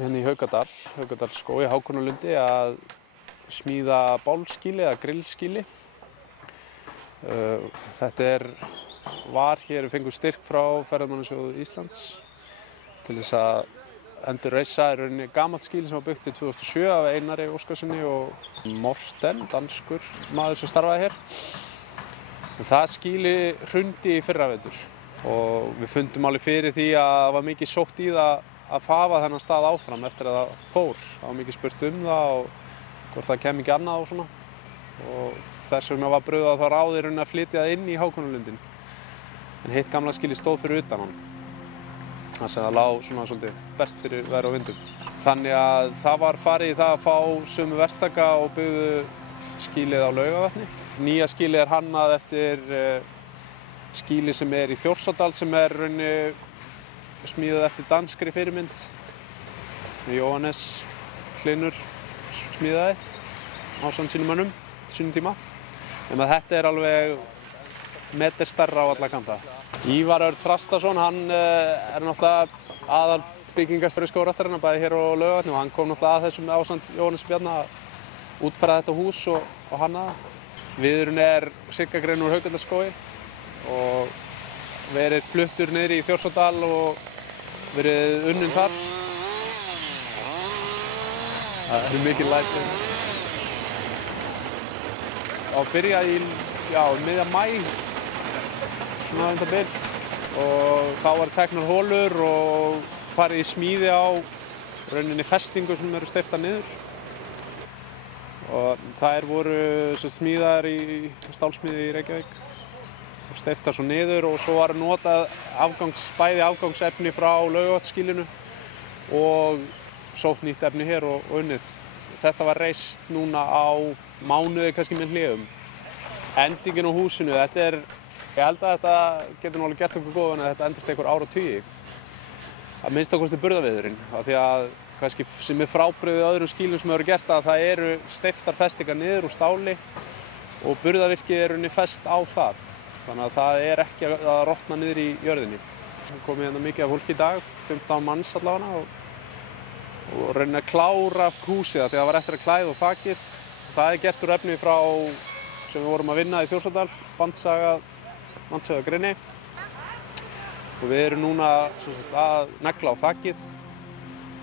hérna í Haukadalsskógi, Hákonarlundi, að smíða bálskýli eða grillskýli. Þetta var hér, við fengum styrk frá Ferðamannasjóði Íslands til þess að endurreisa í rauninni gamalt skýli sem var byggt í 2007 af Einari Óskarsssyni og Morten, danskur maður sem starfaði hér. Það skýli hrundi í fyrravetur og við fundum alveg fyrir því að það var mikið sótt í það að fafa þennan stað áfram eftir að það fór. Það var mikið spurt um það og hvort það kæmi ekki annað og svona. Og þess vegna var brugðið að það ráði í rauninni að flytja það inn í Hákonarlundinn. En hitt gamla skýli stóð fyrir utan hann. Þannig að það lá svona svolítið bert fyrir veðri og vindum. Þannig að það var farið í það að fá sömu verktaka og byggðu skýlið á Laugavatni. Nýja skýlið hannað eftir skýli sem í Þjórsárdal sem rauninni smíðað eftir danskri fyrirmynd. Jóhannes Hlynur smíðaði ásamt sínum mönnum, sínum tíma. En þetta alveg meter stærra á alla kanta. Ívar Örn Þrastason, hann náttúrulega aðal byggingarstjóri Skógræktarinnar bæði hér á Laugavatni og hann kom náttúrulega að þessum ásamt Jóhannes Bjarna að útfæra þetta hús og hanna það. Viðurinn sirka grein úr Haukadalsskógi og verið fluttur niður í Þjórsárdal og verið unninn þar. Það mikið læti. Það byrjaði í miðja maí. Svona um það bil og þá var teknar holur og farið í smíði á rauninni festingu sem steyptar niður. Og þær voru smíðaðar í stálsmiði í Reykjavík og steyptar svo niður og svo var notað bæði afgangsefni frá Laugavatnsskýlinu og sótt nýtt efni hér og unnið. Þetta var reist núna á mánuði kannski með hléum. Endingin á húsinu, ég held að þetta getur alveg gert okkur góðan að þetta endist einhver áratugi. Að minnsta kosti burðarviðurinn, af því að kannski sem frábrigðið öðrum skýlum sem hefur gert að það eru steyptar festingar niður úr stáli og burðarvirkið rauninni fest á það. Þannig að það ekki að rotna niður í jörðinni. Það kom hérna mikið af fólki í dag, 15 manns allavega og rauninni að klára húsið því að það var eftir að klæða og þakið. Það gert úr efni frá sem við vorum að vinna í Þjórsárdal, bandsaga og við erum núna að negla á þakið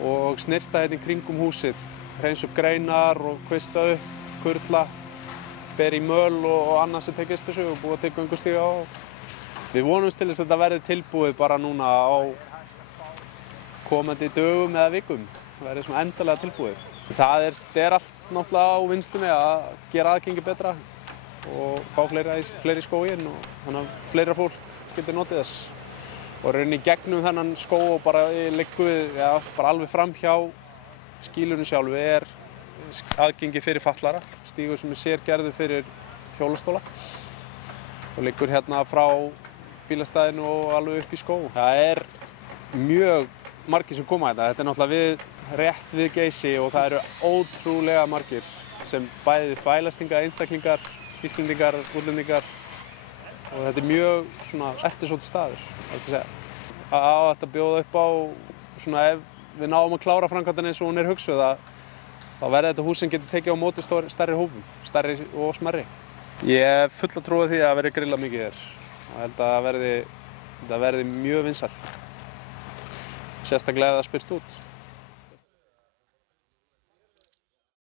og snirta hérna í kringum húsið, hreinsa upp greinar og kvista upp, kurla, bera í möl og annað sem tengist þessu og búa til göngustíga á. Við vonumst til þess að þetta verði tilbúið bara núna á komandi dögum eða vikum, það verði svona endanlega tilbúið. Það allt náttúrulega á vinnslunni að gera aðgengi betra og fá fleiri í skóginn og þannig að fleira fólk getur notið þess. Og rauninni gegnum þennan skóg og bara liggur bara alveg fram hjá skýlunum sjálfu aðgengi fyrir fatlara, stígur sem sérgerður fyrir hjólastóla og liggur hérna frá bílastæðinu og alveg upp í skóg. Það mjög margir sem koma hérna. Þetta náttúrulega rétt við Geysi og það eru ótrúlega margir sem bæði þvælastinga, einstaklingar, Íslendingar, útlendingar og þetta mjög svona eftirsóttur staður, hægt að segja. Á þetta bjóða upp á svona ef við náum að klára framkvæmdina eins og hún hugsuð þá verði þetta hús sem getur tekið á móti stærri hópum, stærri og smærri. Ég hef fulla trú á því að verði grillað mikið hér og held að það verði mjög vinsælt, sérstaklega ef það spyrst út.